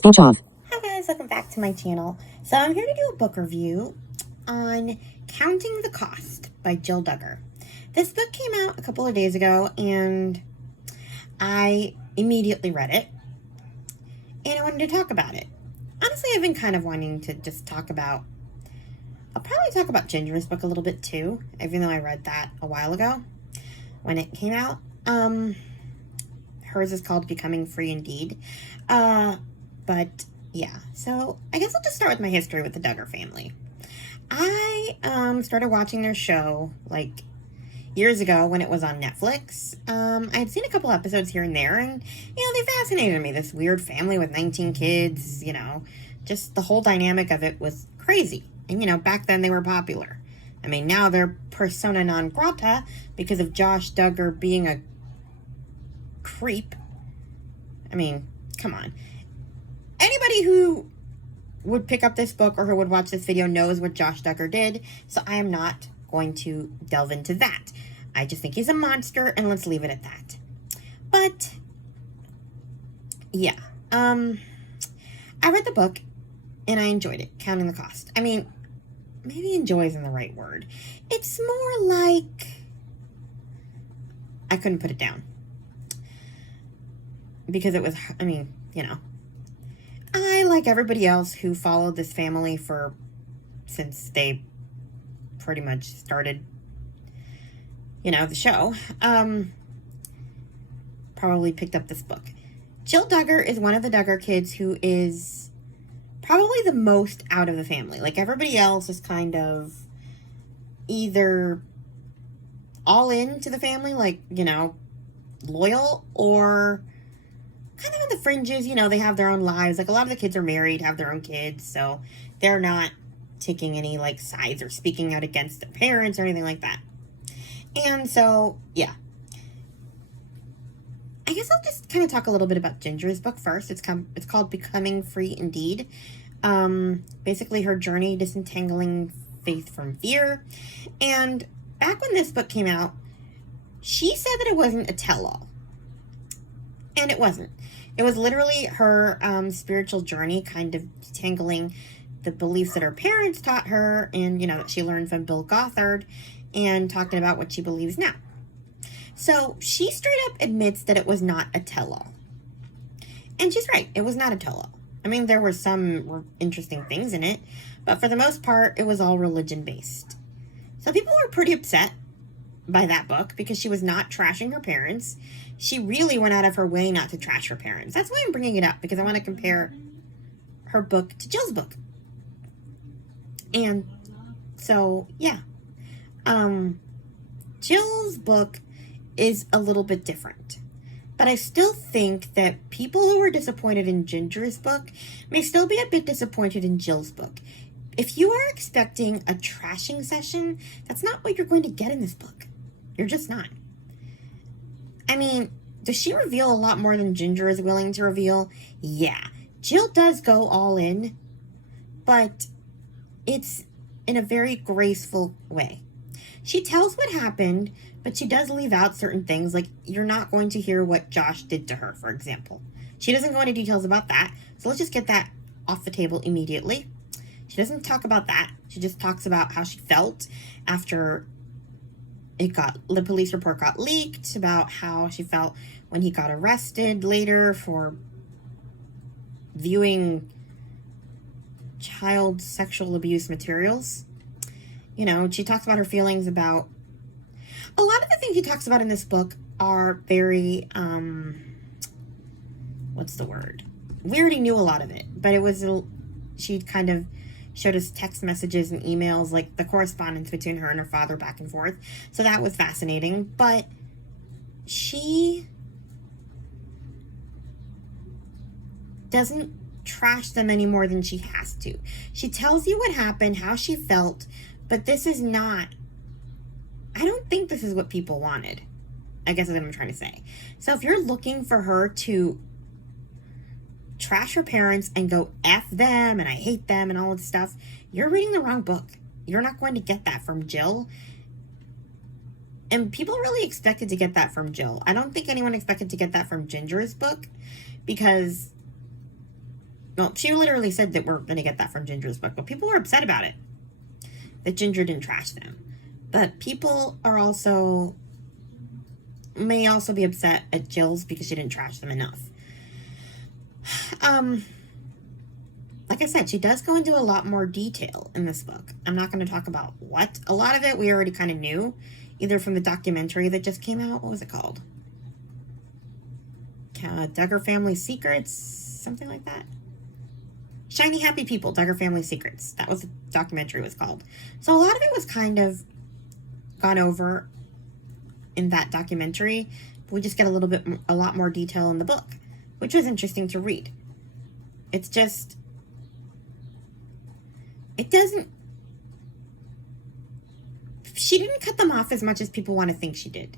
Speech off. Hi guys, welcome back to my channel. So I'm here to do a book review on Counting the Cost by Jill Duggar. This book came out a couple of days ago and I immediately read it and I wanted to talk about it. Honestly, I've been kind of wanting to just talk about, I'll probably talk about Ginger's book a little bit too, even though I read that a while ago when it came out. Hers is called Becoming Free Indeed. But yeah, so I guess I'll just start with my history with the Duggar family. I started watching their show like years ago when it was on Netflix. I had seen a couple episodes here and there, and they fascinated me. This weird family with 19 kids, just the whole dynamic of it was crazy. And back then they were popular. I mean, now they're persona non grata because of Josh Duggar being a creep. I mean, come on. Anybody who would pick up this book or who would watch this video knows what Josh Duggar did, so I am not going to delve into that. I just think he's a monster, and let's leave it at that. But, yeah. I read the book, and I enjoyed it, Counting the Cost. I mean, maybe enjoy isn't the right word. It's more like I couldn't put it down. Because it was, I, like everybody else who followed this family since they pretty much started, the show, probably picked up this book. Jill Duggar is one of the Duggar kids who is probably the most out of the family. Like, everybody else is kind of either all into the family, like, loyal, or kind of on the fringes. They have their own lives. Like, a lot of the kids are married, have their own kids, so they're not taking any, sides or speaking out against their parents or anything like that. And so, yeah. I guess I'll just kind of talk a little bit about Ginger's book first. It's called Becoming Free Indeed. Basically her journey disentangling faith from fear. And back when this book came out, she said that it wasn't a tell-all. And it wasn't. It was literally her spiritual journey, kind of detangling the beliefs that her parents taught her and, that she learned from Bill Gothard, and talking about what she believes now. So she straight up admits that it was not a tell-all. And she's right. It was not a tell-all. I mean, there were some interesting things in it, but for the most part, it was all religion-based. So people were pretty upset by that book because she was not trashing her parents. She really went out of her way not to trash her parents. That's why I'm bringing it up, because I want to compare her book to Jill's book. And so, yeah. Jill's book is a little bit different. But I still think that people who were disappointed in Ginger's book may still be a bit disappointed in Jill's book. If you are expecting a trashing session, that's not what you're going to get in this book. You're just not. I mean, does she reveal a lot more than Ginger is willing to reveal? Yeah. Jill does go all in, but it's in a very graceful way. She tells what happened, but she does leave out certain things, like you're not going to hear what Josh did to her, for example. She doesn't go into details about that, so let's just get that off the table immediately. She doesn't talk about that. She just talks about how she felt after the police report got leaked, about how she felt when he got arrested later for viewing child sexual abuse materials. She talks about her feelings about a lot of the things she talks about in this book are very, what's the word? We already knew a lot of it, but she kind of showed us text messages and emails, like the correspondence between her and her father back and forth. So that was fascinating. But she doesn't trash them any more than she has to. She tells you what happened, how she felt, but this is not, I don't think this is what people wanted, I guess is what I'm trying to say. So if you're looking for her to trash her parents and go F them and I hate them and all this stuff, you're reading the wrong book. You're not going to get that from Jill. And people really expected to get that from Jill. I don't think anyone expected to get that from Ginger's book, because Well, she literally said that we're going to get that from Ginger's book, but people were upset about it, that Ginger didn't trash them. But people may also be upset at Jill's because she didn't trash them enough. Like I said, she does go into a lot more detail in this book. I'm not going to talk about what. A lot of it we already kind of knew, either from the documentary that just came out. What was it called? Duggar Family Secrets, something like that. Shiny Happy People, Duggar Family Secrets. That was the documentary was called. So a lot of it was kind of gone over in that documentary. But we just get a lot more detail in the book, which was interesting to read. It's just, she didn't cut them off as much as people want to think she did.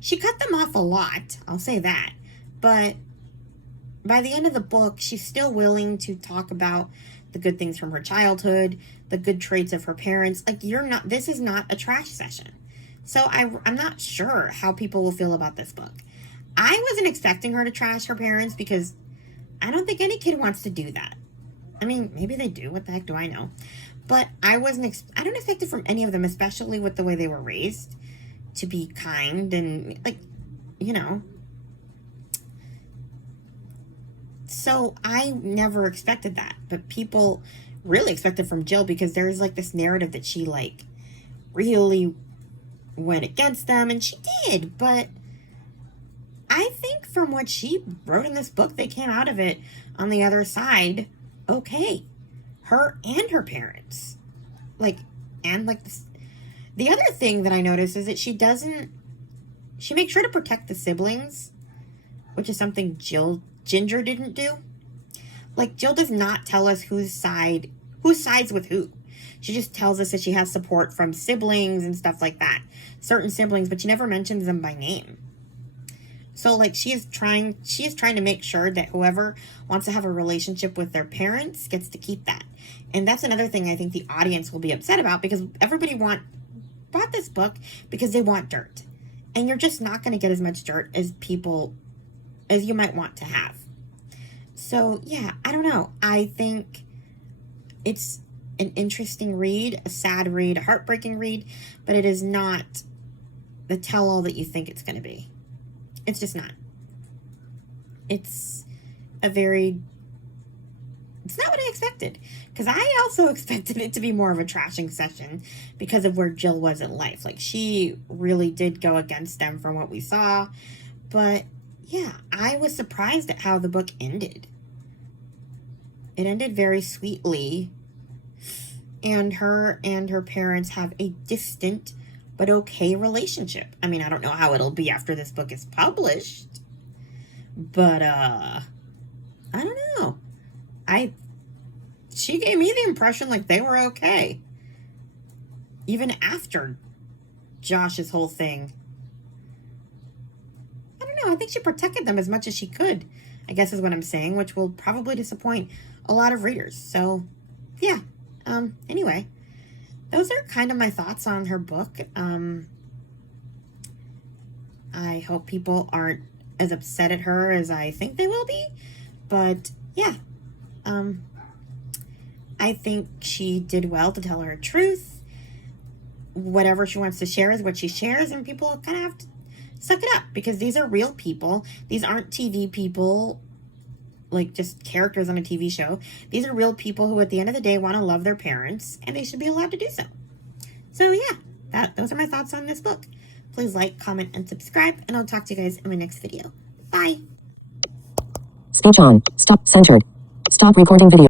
She cut them off a lot, I'll say that. But by the end of the book, she's still willing to talk about the good things from her childhood, the good traits of her parents. Like, this is not a trash session. So I'm not sure how people will feel about this book. I wasn't expecting her to trash her parents because I don't think any kid wants to do that. I mean, maybe they do. What the heck do I know? But I don't expect it from any of them, especially with the way they were raised, to be kind and, like, you know. So I never expected that. But people really expected from Jill because there's, like, this narrative that she, like, really went against them. And she did. But I think from what she wrote in this book, they came out of it on the other side okay. Her and her parents. The other thing that I noticed is that she makes sure to protect the siblings, which is something Ginger didn't do. Like, Jill does not tell us who sides with who. She just tells us that she has support from siblings and stuff like that. Certain siblings, but she never mentions them by name. So, like, she is trying to make sure that whoever wants to have a relationship with their parents gets to keep that. And that's another thing I think the audience will be upset about, because everybody bought this book because they want dirt. And you're just not going to get as much dirt as you might want to have. So, yeah, I don't know. I think it's an interesting read, a sad read, a heartbreaking read, but it is not the tell-all that you think it's going to be. It's just not. It's not what I expected. Because I also expected it to be more of a trashing session because of where Jill was in life. Like, she really did go against them from what we saw. But, yeah, I was surprised at how the book ended. It ended very sweetly. And her parents have a distant but okay relationship. I mean, I don't know how it'll be after this book is published. But, I don't know. She gave me the impression like they were okay. Even after Josh's whole thing. I don't know. I think she protected them as much as she could, I guess is what I'm saying, which will probably disappoint a lot of readers. So, yeah. Anyway, those are kind of my thoughts on her book. I hope people aren't as upset at her as I think they will be. But, yeah. I think she did well to tell her truth. Whatever she wants to share is what she shares, and people kind of have to suck it up, because these are real people. These aren't TV people, like just characters on a TV show. These are real people who at the end of the day want to love their parents, and they should be allowed to do so. So yeah, those are my thoughts on this book. Please like, comment, and subscribe, and I'll talk to you guys in my next video. Bye. Speech on. Stop. Centered. Stop recording video.